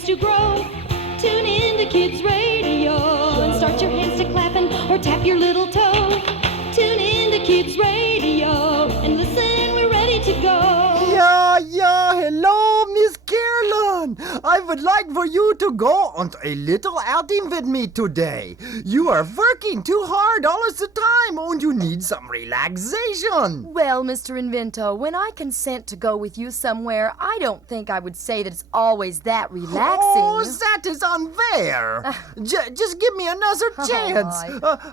chance to grow. Tune in to Kids Radio and start your hands to clapping or tap your little toe. Tune in to Kids Radio and listen, we're ready to go. Hello, Miss Carolyn. I would like for you to go on a little outing with me today. You are working too hard all the time and you need some relaxation. Well, Mr. Invento, when I consent to go with you somewhere, I don't think I would say that it's always that relaxing. Oh, that is unfair. Just give me another chance.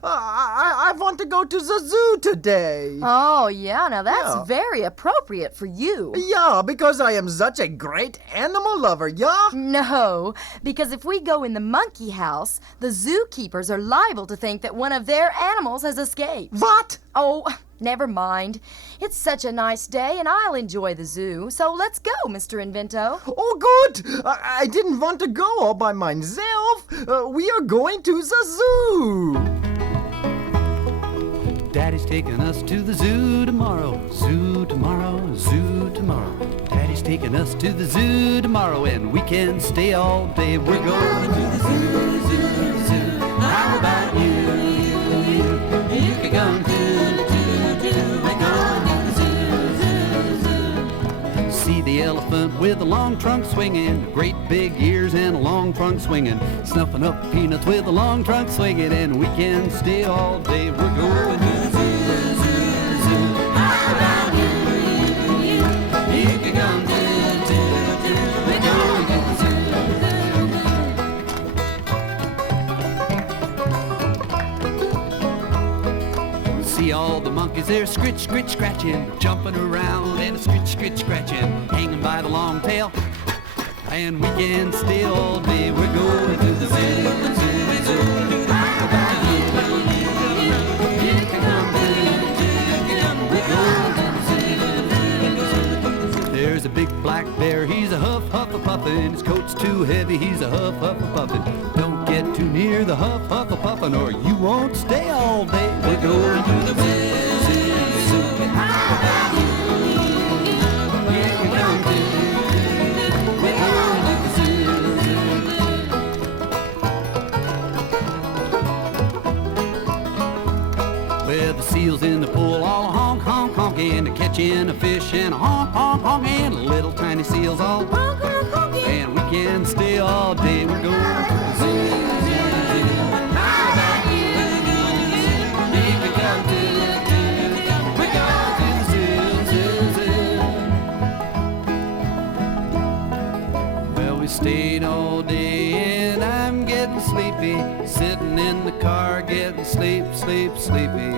I want to go to the zoo today. Oh, yeah, now that's very appropriate for you. Yeah, because I am such a great animal lover, yeah? No, because if we go in the monkey house, the zookeepers are liable to think that one of their animals has escaped. What? Oh, never mind. It's such a nice day, and I'll enjoy the zoo. So let's go, Mr. Invento. Oh, good. I didn't want to go all by myself. We are going to the zoo. Daddy's taking us to the zoo tomorrow. Zoo tomorrow, zoo tomorrow. Daddy's taking us to the zoo tomorrow, and we can stay all day. We're going to the zoo, zoo, zoo. How about you? You can go too. We're going to the zoo, zoo, zoo. See the elephant with a long trunk swinging, great big ears and a long trunk swinging, snuffing up peanuts with a long trunk swinging, and we can stay all day. We're going to the zoo, zoo, zoo. How about you? You can come too. We're going to the zoo. See all the monkeys there scritch, scritch, scratching, jumping around and scritch, scritch, scratching, hanging by the long tail. And we can stay all day. We're going to the zoo, zoo, zoo. How about you? You can come too. We're going to the zoo. There's a big black bear. He's a huff, huff, a puffin'. His coat's too heavy. He's a huff, huff, a puffin'. Don't get too near the huff, huff, a puffin', or you won't stay all day. We're going to the zoo, zoo, zoo. How about you? You can come too. We're going to the zoo. Well, the seals in the pool all honk, honk, honking, catching a fish and a honk, honk, honking. Little tiny seals all honk, honk, honking, and we can stay all day. We're going to the zoo, zoo, zoo. How about you? You can come too. We're going to the zoo, zoo, zoo. Well, we stayed all day and I'm getting sleepy, sitting in the car getting sleep, sleep, sleepy.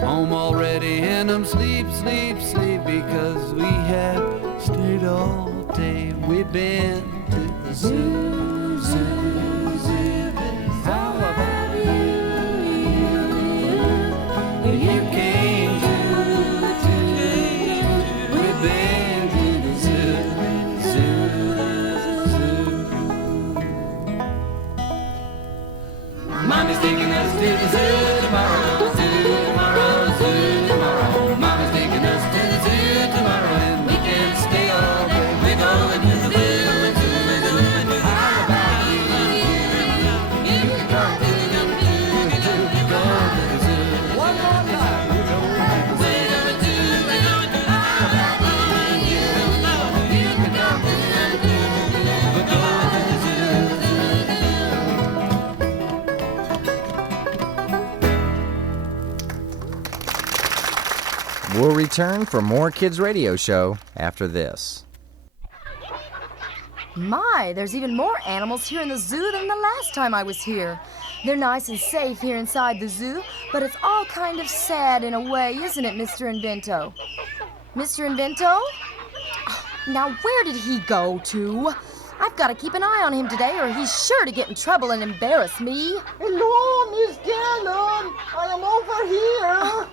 Home already and I'm sleep, sleep, sleep, because we have stayed all day. We've been to the zoo, zoo, zoo. How about you? You came too. We've been to the zoo, zoo, zoo. Mommy's taking us to the zoo tomorrow. We'll return for more Kids Radio Show after this. My, there's even more animals here in the zoo than the last time I was here. They're nice and safe here inside the zoo, but it's all kind of sad in a way, isn't it, Mr. Invento? Mr. Invento? Oh, now, where did he go to? I've got to keep an eye on him today, or he's sure to get in trouble and embarrass me. Hello, Miss Carolyn. I am over here.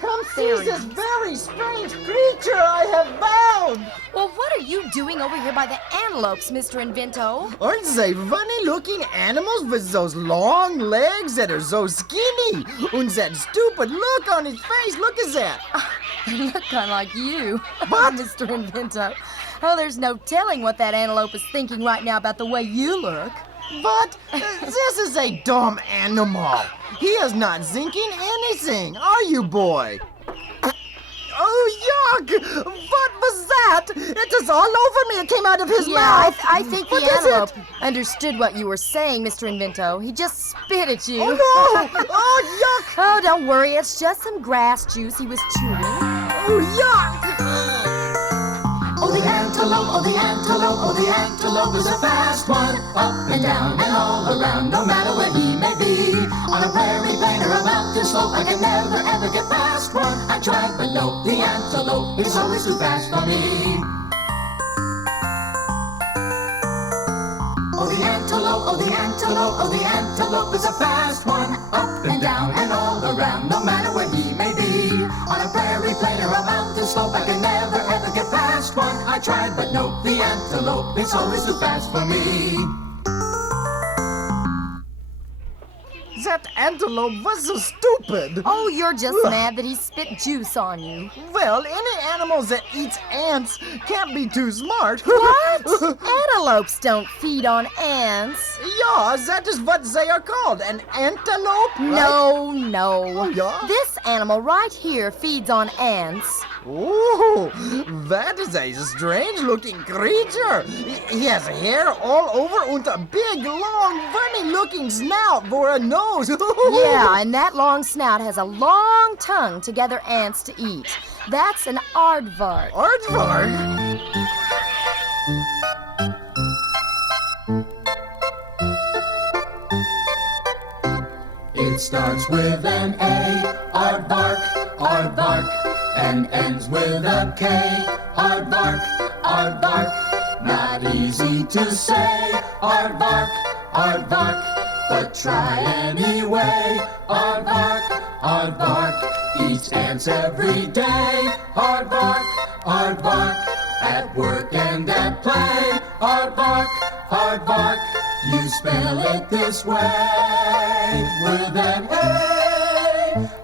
Come see this very strange creature I have found. Well, what are you doing over here by the antelopes, Mr. Invento? Aren't they funny-looking animals with those long legs that are so skinny? And that stupid look on his face. Look at that. They look kind of like you. What? Mr. Invento. Oh, there's no telling what that antelope is thinking right now about the way you look. But this is a dumb animal. He is not thinking anything, are you, boy? Oh, yuck! What was that? It is all over me. It came out of his mouth. I think What the is antelope it? understood what you were saying, Mr. Invento. He just spit at you. Oh, no! Oh, yuck! Oh, don't worry. It's just some grass juice he was chewing. Oh, yuck! Oh, the antelope, oh, the antelope, oh, the antelope is a fast one. Up and down and all around, no matter where he may be. On a prairie plain or a mountain slope, I can never ever get past one. I tried, but no, the antelope is always too fast for me. Oh, the antelope, oh, the antelope, oh, the antelope is a fast one. Up and down and all around, no matter where he may be. On a prairie plain or a mountain slope, I can never ever get past one. I tried, but no, the antelope is always too fast for me. That antelope was so stupid. Oh, you're just mad that he spit juice on you. Well, any animal that eats ants can't be too smart. What? Antelopes don't feed on ants. Yeah, that is what they are called, an antelope. Right? No. Oh, yeah? This animal right here feeds on ants. Oh, that is a strange-looking creature. He has hair all over and a big, long, funny-looking snout for a nose. Yeah, and that long snout has a long tongue to gather ants to eat. That's an aardvark. Aardvark? It starts with an A, aardvark, aardvark, and ends with a K, aardvark, aardvark. Not easy to say, aardvark, aardvark, but try anyway. Aardvark, aardvark, eats ants every day. Aardvark, aardvark, at work and at play. Aardvark, aardvark, you spell it this way with an A,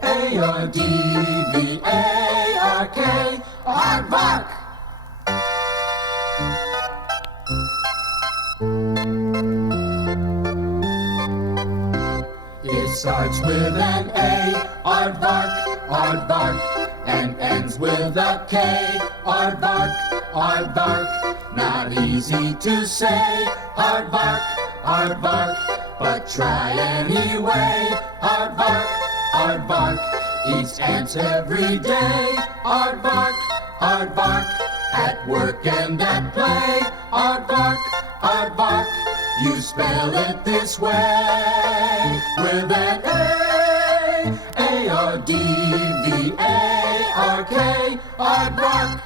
A-R-D-V-A-R-K, aardvark. It starts with an A, aardvark, aardvark, and ends with a K, aardvark, aardvark. Not easy to say, aardvark, aardvark, but try anyway. Aardvark, aardvark, eats ants every day. Aardvark, aardvark, at work and at play. Aardvark, aardvark, you spell it this way with an A, A-R-D-V-A-R-K, aardvark.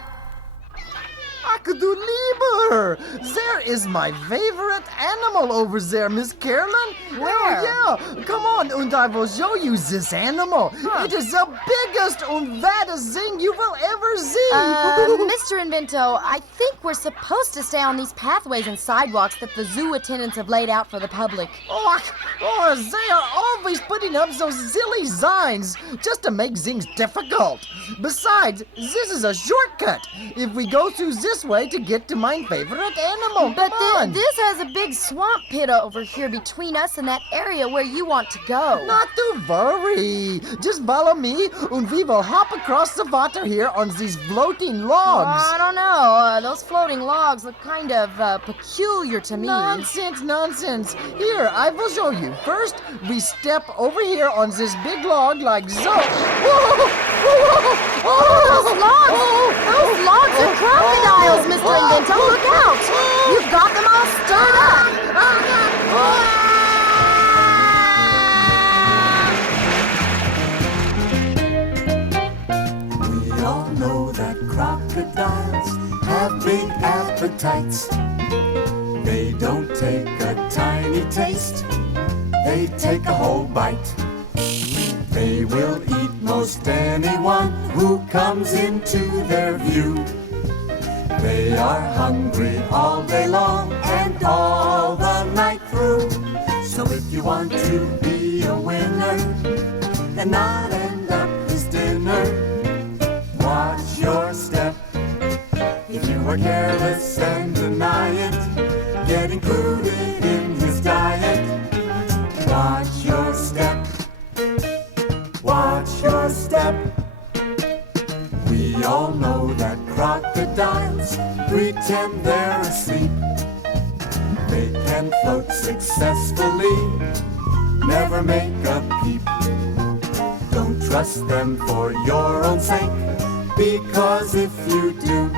Du lieber! There is my favorite animal over there, Miss Carolyn. Where? Oh, yeah. Come on, and I will show you this animal. It is the biggest and fattest thing you will ever see. Mr. Invento, I think we're supposed to stay on these pathways and sidewalks that the zoo attendants have laid out for the public. They are always putting up those silly signs just to make things difficult. Besides, this is a shortcut. If we go through this way to get to my favorite animal. But Come on. this has a big swamp pit over here between us and that area where you want to go. Not to worry. Just follow me and we will hop across the water here on these floating logs. I don't know. Those floating logs look kind of peculiar to me. Nonsense. Here, I will show you. First, we step over here on this big log like so. Those logs are crocodiles, Mr. Invento. Look out! You've got them all stirred up. We all know that crocodiles have big appetites. They don't take a tiny taste, they take a whole bite. They will eat most anyone who comes into their view. They are hungry all day long and all the night through. So if you want to be a winner and not end up his dinner, watch your step. If you are careless, deny it. Get included in his diet. Watch your step. Watch your step. We all know that crocodiles pretend they're asleep. They can float successfully, never make a peep. Don't trust them for your own sake, because if you do,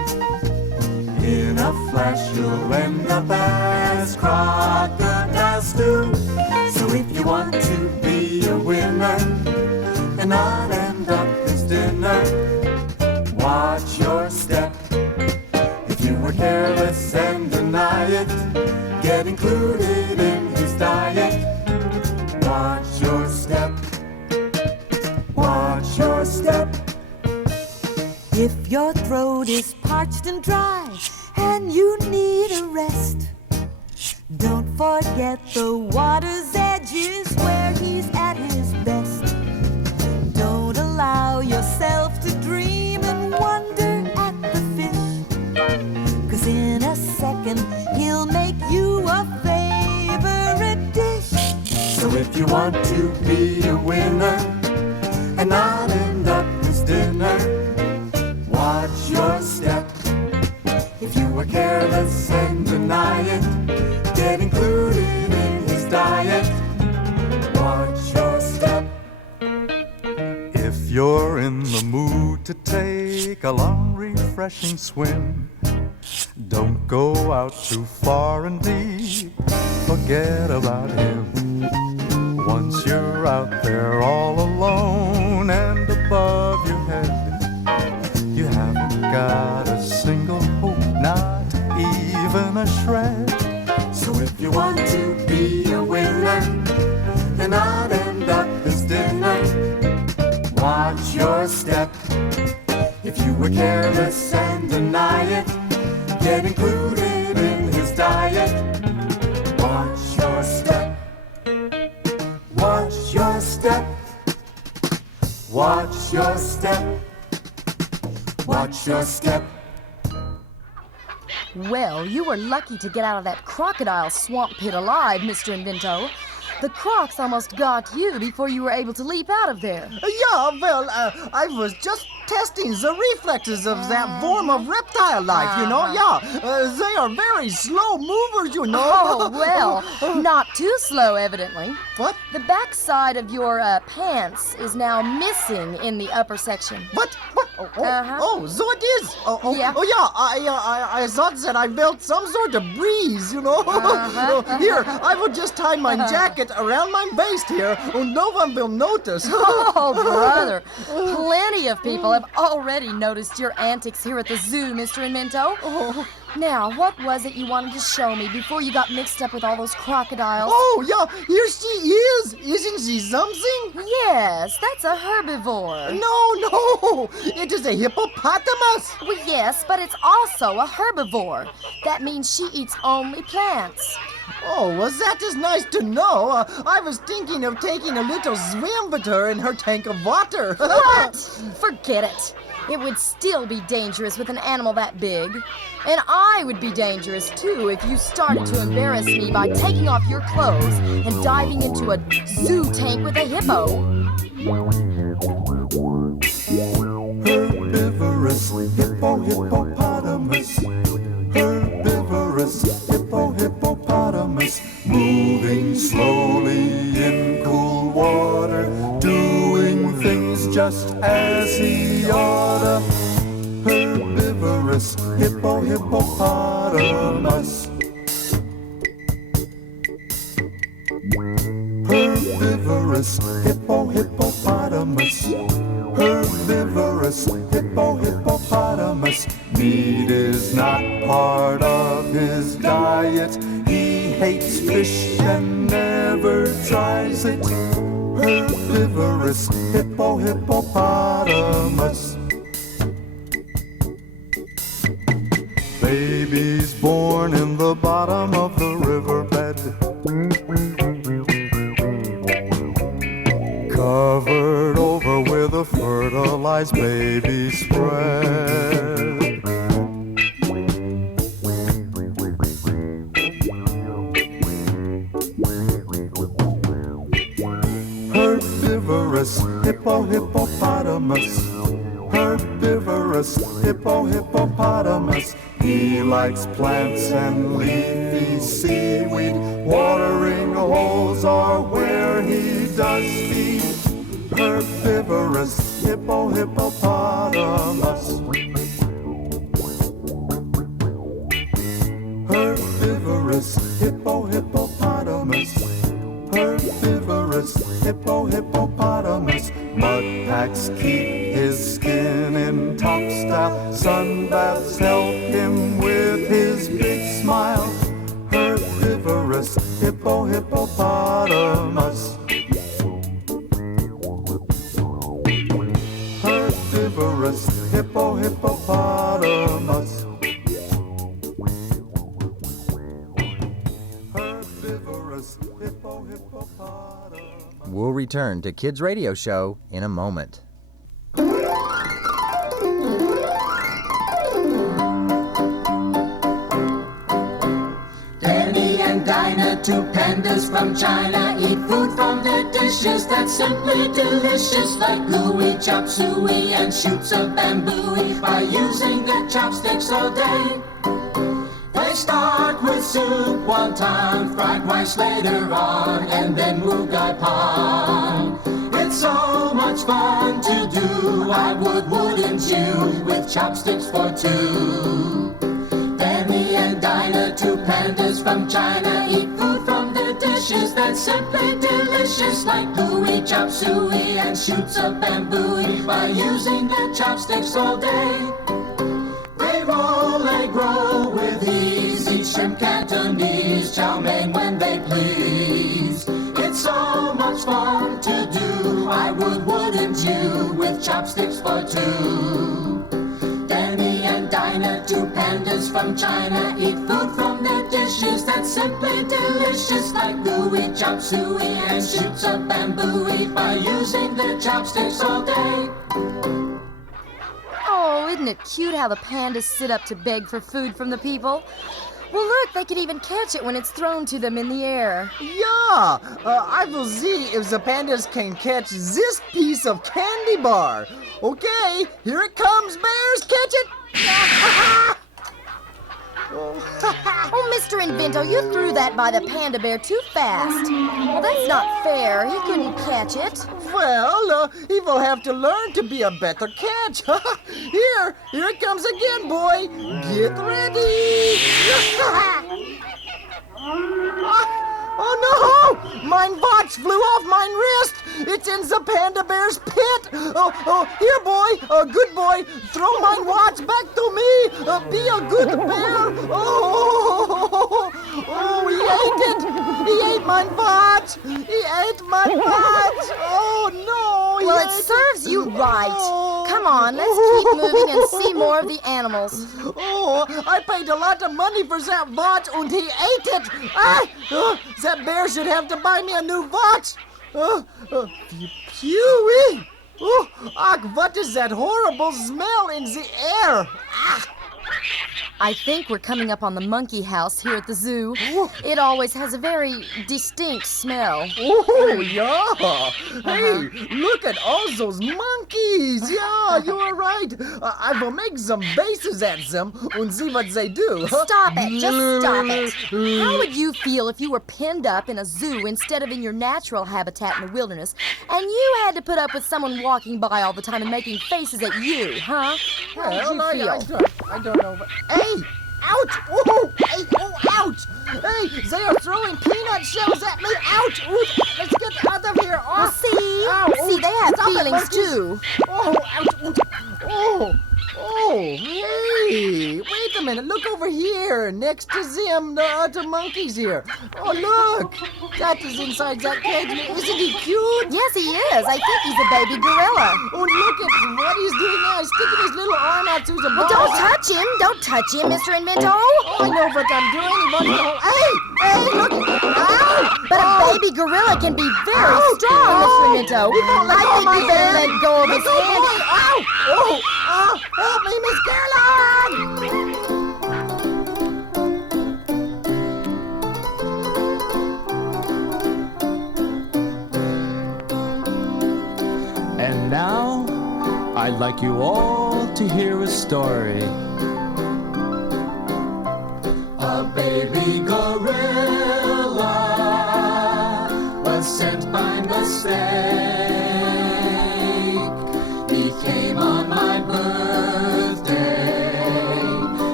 in a flash you'll end up as crocodiles do. So if you want to be a winner and not end up as dinner, watch your step. If you were careless and deny it, get included in his diet. Watch your step. Watch your step. If your throat is parched and dry and you need a rest, don't forget the water's edge is where he's at his best. Don't allow yourself to dream and wonder at the fish, 'cause in a second he'll make you a favorite dish. So if you want to be a winner and not end up as dinner, watch your step. If you were careless and deny it, get included in his diet. Watch your step. If you're in the mood to take a long, refreshing swim, don't go out too far and deep. Forget about him. Once you're out there all alone and above your head, you haven't got a single hope, not even a shred. So if you want to be a winner and not end up as dinner, watch your step. If you were careless and deny it, get included in his diet. Watch your step. Watch your step. Watch your step. Watch your step. Well, you were lucky to get out of that crocodile swamp pit alive, Mr. Invento. The crocs almost got you before you were able to leap out of there. Yeah, well, I was just testing the reflexes of that form of reptile life, you know? Yeah, they are very slow movers, you know? Oh, well, not too slow, evidently. What? The backside of your pants is now missing in the upper section. What? Oh, so it is. Yeah. I thought that I felt some sort of breeze, you know? Here, I will just tie my jacket around my waist here, and no one will notice. Oh, brother. Plenty of people have already noticed your antics here at the zoo, Mr. Invento. Now, what was it you wanted to show me before you got mixed up with all those crocodiles? Oh, yeah, here she is. Isn't she something? Yes, that's a herbivore. No, it is a hippopotamus. Well, yes, but it's also a herbivore. That means she eats only plants. Oh, well, that is nice to know. I was thinking of taking a little swim with her in her tank of water. What? Forget it. It would still be dangerous with an animal that big. And I would be dangerous, too, if you started to embarrass me by taking off your clothes and diving into a zoo tank with a hippo. Herbivorous hippopotamus. Herbivorous hippopotamus. Moving slowly in cool water, doing things just as he oughta. Herbivorous hippopotamus. Herbivorous hippopotamus. Herbivorous hippopotamus. Meat is not part of his diet. He hates fish and never tries it. Herbivorous hippopotamus. Babies born in the bottom of the riverbed, covered over with a fertilized baby spread. herbivorous hippopotamus. Herbivorous hippopotamus. He likes plants and leafy seaweed. Watering holes are where he does feed. Herbivorous hippopotamus. Herbivorous hippopotamus. Herbivorous hippopotamus. Mudpacks keep his skin in top style. Sunbaths help him with his big smile. Herbivorous hippopotamus. Herbivorous hippopotamus. Herbivorous hippopotamus. We'll return to Kids Radio Show in a moment. Danny and Dinah, two pandas from China, eat food from their dishes that's simply delicious, like gooey, chop suey, and shoots of bamboo by using their chopsticks all day. They start with soup one time, fried rice later on, and then mugai pan. It's so much fun to do, wouldn't you, with chopsticks for two. Danny and Dinah, two pandas from China, eat food from their dishes that's simply delicious, like gooey, chop suey, and shoots of bamboo by using their chopsticks all day. They roll, they grow with ease, eat shrimp Cantonese, chow mein when they please. It's so much fun to do, wouldn't you, with chopsticks for two. Danny and Dinah, two pandas from China, eat food from their dishes that's simply delicious, like gooey, chop suey, and shoots of bamboo by using their chopsticks all day. Oh, isn't it cute how the pandas sit up to beg for food from the people? Well, look, they can even catch it when it's thrown to them in the air. Yeah, I will see if the pandas can catch this piece of candy bar. Okay, here it comes, bears, catch it! Oh, Mr. Invento, you threw that by the panda bear too fast. Well, that's not fair. He couldn't catch it. Well, he will have to learn to be a better catch. Here it comes again, boy. Get ready. Oh no! Mine watch flew off mine wrist. It's in the panda bear's pit. Here, boy. Good boy. Throw mine watch back to me. Be a good bear. He ate it. He ate mine watch. He ate my watch. Oh no! Well, it serves you right. Come on, let's keep moving and see more of the animals. Oh, I paid a lot of money for that watch and he ate it. That bear should have to buy me a new watch. Phew! What is that horrible smell in the air? I think we're coming up on the monkey house here at the zoo. It always has a very distinct smell. Oh, yeah. Hey, look at all those monkeys. Yeah, you are right. I will make some bases at them and see what they do. Stop it. Just stop it. How would you feel if you were pinned up in a zoo instead of in your natural habitat in the wilderness, and you had to put up with someone walking by all the time and making faces at you, huh? How would you feel? I don't know. Hey! Ouch! Oh! Hey! Oh! Ouch! Hey! They are throwing peanut shells at me! Ouch! Ooh, let's get out of here! Oh! Well, see? Ow, See, they have stop it, feelings, monkeys. too. Oh! Ouch! Oh! Hey! Wait a minute! Look over here! Next to them, the other monkeys here. Oh, look! That is inside that cage. Isn't he cute? Yes, he is. I think he's a baby gorilla. Oh, look at what he's doing now. He's sticking his little arm out through the Well, ball. don't touch him. Don't touch him, Mr. Invento. Oh, I know what I'm doing. He wants to hold. Hey! Look! Ow! But a baby gorilla can be very strong, Mr. Invento. I think we better let go of his hand. Ow! Oh! Help me, Miss Carolyn! I'd like you all to hear a story. A baby gorilla was sent by mistake. He came on my birthday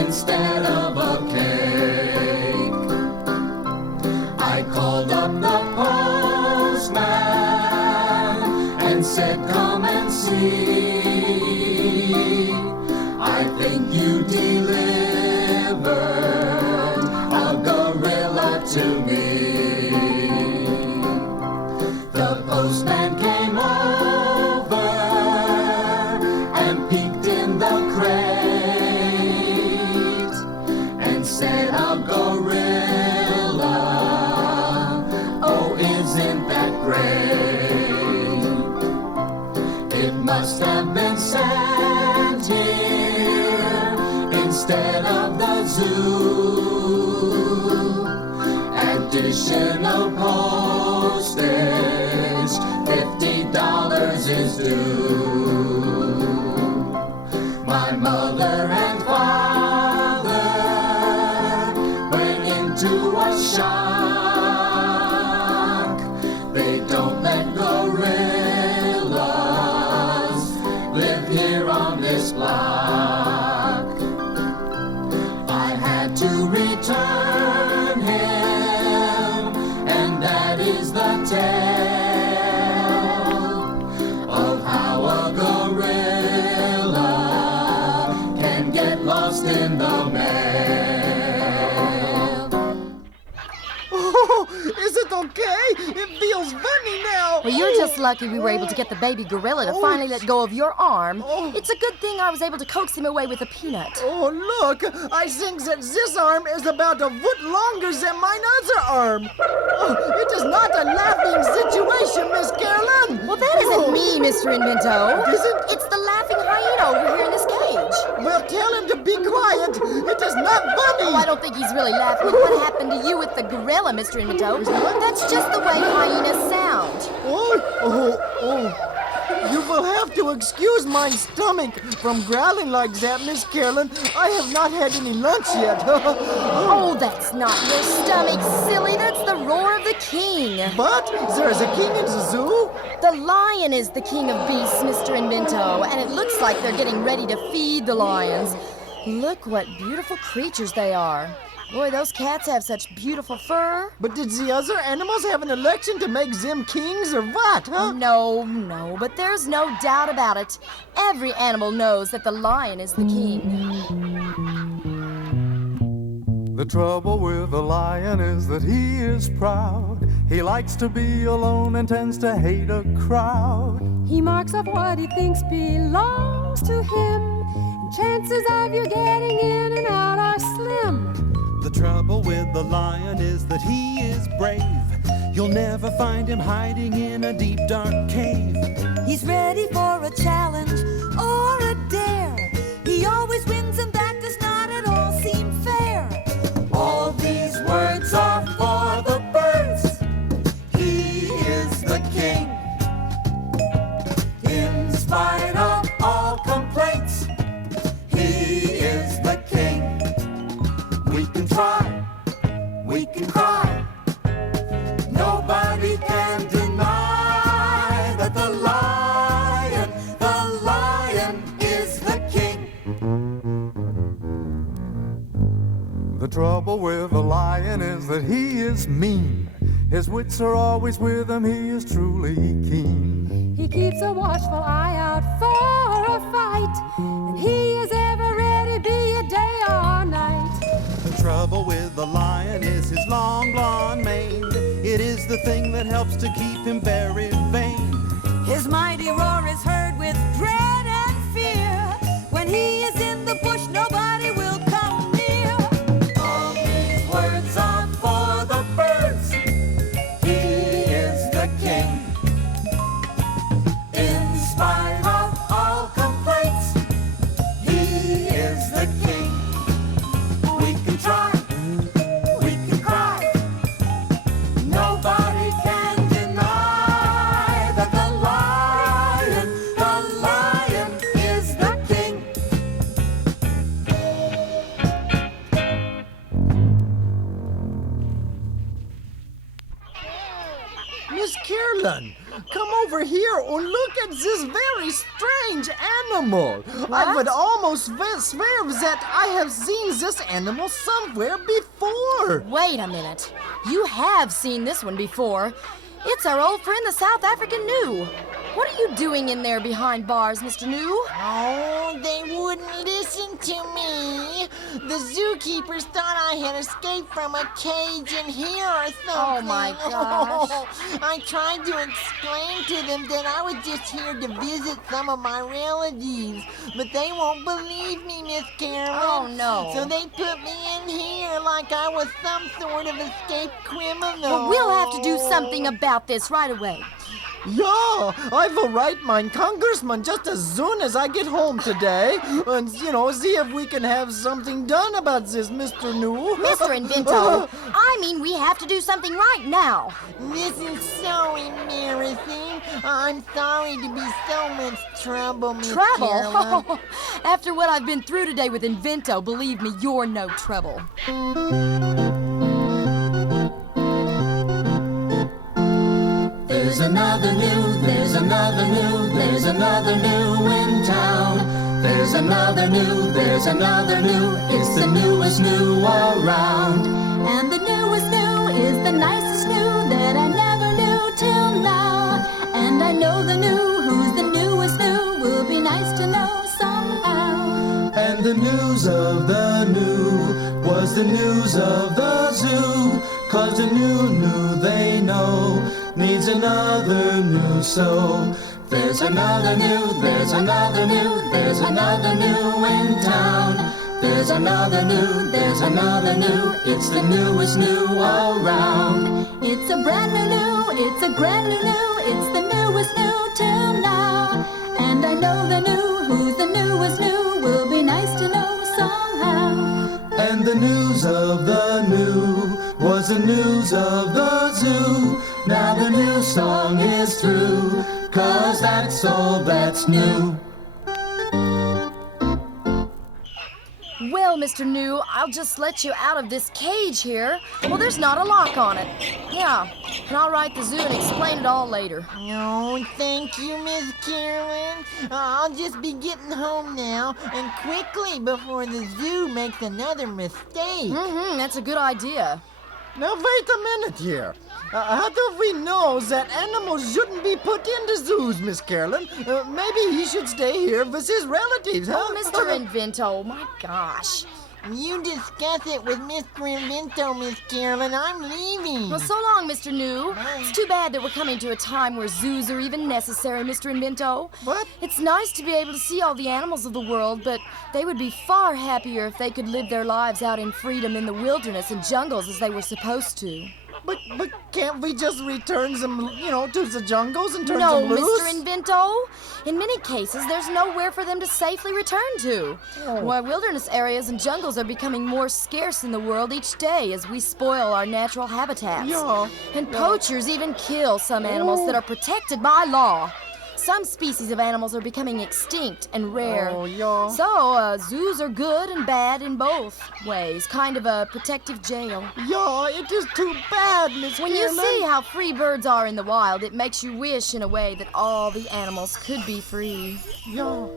instead of a cake. I called up the postman and said, come and see. I think you delivered a gorilla to me. The postman came over and peeked in the crate and said, a gorilla, oh, isn't that great? It must have been sent here instead of the zoo. Additional postage, $50 is due. My mother and father went into a shock. They don't let gorillas live here on this block. I had to return him, and that is the tale of how a gorilla can get lost in the mail. Oh, is it okay? It feels funny now. Well, you're just lucky we were able to get the baby gorilla to finally let go of your arm. It's a good thing I was able to coax him away with a peanut. Oh, look, I think that this arm is about a foot longer than my other arm. Oh, it is not a laughing situation, Miss Carolyn. Well, that isn't me, Mr. Invento. Isn't? It's the laughing hyena over here in this cage. Well, tell him to be quiet. It is not funny. Oh, I don't think he's really laughing at what happened to you with the gorilla, Mr. Invento. That's just the way hyenas sound. Oh. You will have to excuse my stomach from growling like that, Miss Carolyn. I have not had any lunch yet. Oh, that's not your stomach, silly. That's the roar of the king. But there is a king in the zoo? The lion is the king of beasts, Mr. Invento, and it looks like they're getting ready to feed the lions. Look what beautiful creatures they are. Boy, those cats have such beautiful fur. But did the other animals have an election to make them kings or what, huh? No, but there's no doubt about it. Every animal knows that the lion is the king. The trouble with the lion is that he is proud. He likes to be alone and tends to hate a crowd. He marks up what he thinks belongs to him. Chances of you getting in and out are slim. The trouble with the lion is that he is brave. You'll never find him hiding in a deep, dark cave. He's ready for a challenge or a dare. He always wins, and that does not at all seem fair. All these words are for the birds. He is the king. In spite of all complaints, he is the king. We can try, we can cry. Nobody can deny that the lion is the king. The trouble with the lion is that he is mean. His wits are always with him, he is truly keen. He keeps a watchful eye out for a fight, and he is ever ready, be it day or night. The trouble with the lion is his long blonde mane. It is the thing that helps to keep him very vain. His mighty roar is heard with dread and fear. When he is in the bush, nobody will come near. All these words are for the birds. He is the king. In spite of all complaints, he is the king. We can try, we can cry. Nobody can deny that the lion Miss Carolyn, come over here and look at this very strange animal. I would almost swear that I have seen this animal somewhere before. Wait a minute. You have seen this one before. It's our old friend, the South African Gnu. What are you doing in there behind bars, Mr. Gnu? Oh, they wouldn't listen to me. The zookeepers thought I had escaped from a cage in here or something. Oh, my gosh. I tried to explain to them that I was just here to visit some of my relatives, but they won't believe me, Miss Carolyn. Oh, no. So they put me in here like I was some sort of escaped criminal. Well, we'll have to do something about this right away. Yeah, I will write my congressman just as soon as I get home today and, see if we can have something done about this, Mr. Gnu. Mr. Invento, I mean we have to do something right now. This is so embarrassing. I'm sorry to be so much trouble, Miss Carolyn. Trouble? After what I've been through today with Invento, believe me, you're no trouble. There's another Gnu, there's another Gnu, there's another Gnu in town. There's another Gnu, there's another Gnu, it's the newest Gnu around. And the newest Gnu is the nicest Gnu that I never knew till now. And I know the Gnu, who's the newest Gnu, will be nice to know somehow. And the news of the Gnu was the news of the zoo. 'Cause the new they know needs another Gnu, so there's another Gnu, there's another Gnu, there's another Gnu in town. There's another Gnu, there's another Gnu, it's the newest Gnu around. It's a brand new Gnu, it's a brand new Gnu, it's the newest Gnu till now. And I know the Gnu, who's the newest Gnu, will be nice to know somehow. And the news of the Gnu was the news of the zoo. Now the new song is through, 'cause that's all that's new. Well, Mr. Gnu, I'll just let you out of this cage here. Well, there's not a lock on it. Yeah, and I'll write the zoo and explain it all later. Oh, thank you, Miss Carolyn. I'll just be getting home now, and quickly before the zoo makes another mistake. That's a good idea. Now, wait a minute here. How do we know that animals shouldn't be put into zoos, Miss Carolyn? Maybe he should stay here with his relatives, huh? Oh, Mr. Invento, my gosh. You discuss it with Mr. Invento, Miss Carolyn. I'm leaving. Well, so long, Mr. Gnu. It's too bad that we're coming to a time where zoos are even necessary, Mr. Invento. What? It's nice to be able to see all the animals of the world, but they would be far happier if they could live their lives out in freedom in the wilderness and jungles as they were supposed to. But can't we just return them, to the jungles and turn No, them loose? Mr. Invento. In many cases, there's nowhere for them to safely return to. Why, wilderness areas and jungles are becoming more scarce in the world each day as we spoil our natural habitats. Yeah. And poachers even kill some animals that are protected by law. Some species of animals are becoming extinct and rare. Oh, yeah. So, zoos are good and bad in both ways. Kind of a protective jail. Yeah, it is too bad, Miss When Carolyn. you see how free birds are in the wild, it makes you wish in a way that all the animals could be free. Yeah.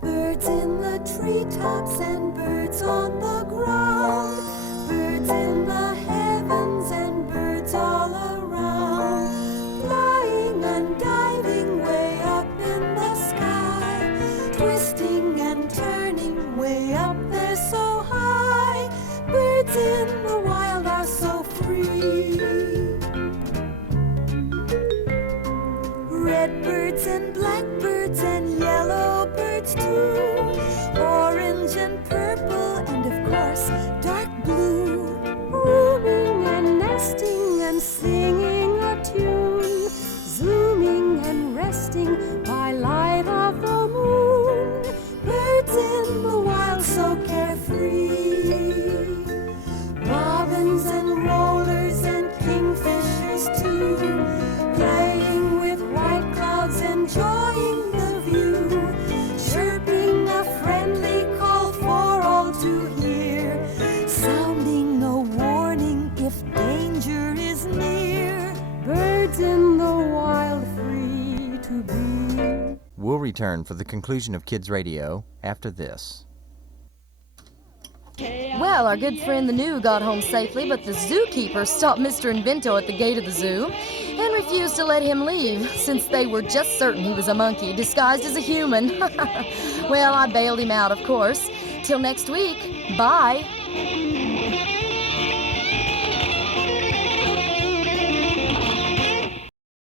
Birds in the treetops and birds on the ground. Birds in the heavens and birds all around. Flying and diving way up in the sky. Twisting and turning way up there so high. Birds in the wild are so free. Red birds and blackbirds and yellow birds too. Orange and purple and of course dark blue. Rooming and nesting and singing a tune. Zooming and resting by light of the moon. Birds in the wild so carefree. Bye. return for the conclusion of Kids Radio after this. Well, our good friend the Gnu got home safely, but the zookeeper stopped Mr. Invento at the gate of the zoo and refused to let him leave, since they were just certain he was a monkey disguised as a human. Well, I bailed him out, of course. Till next week, bye.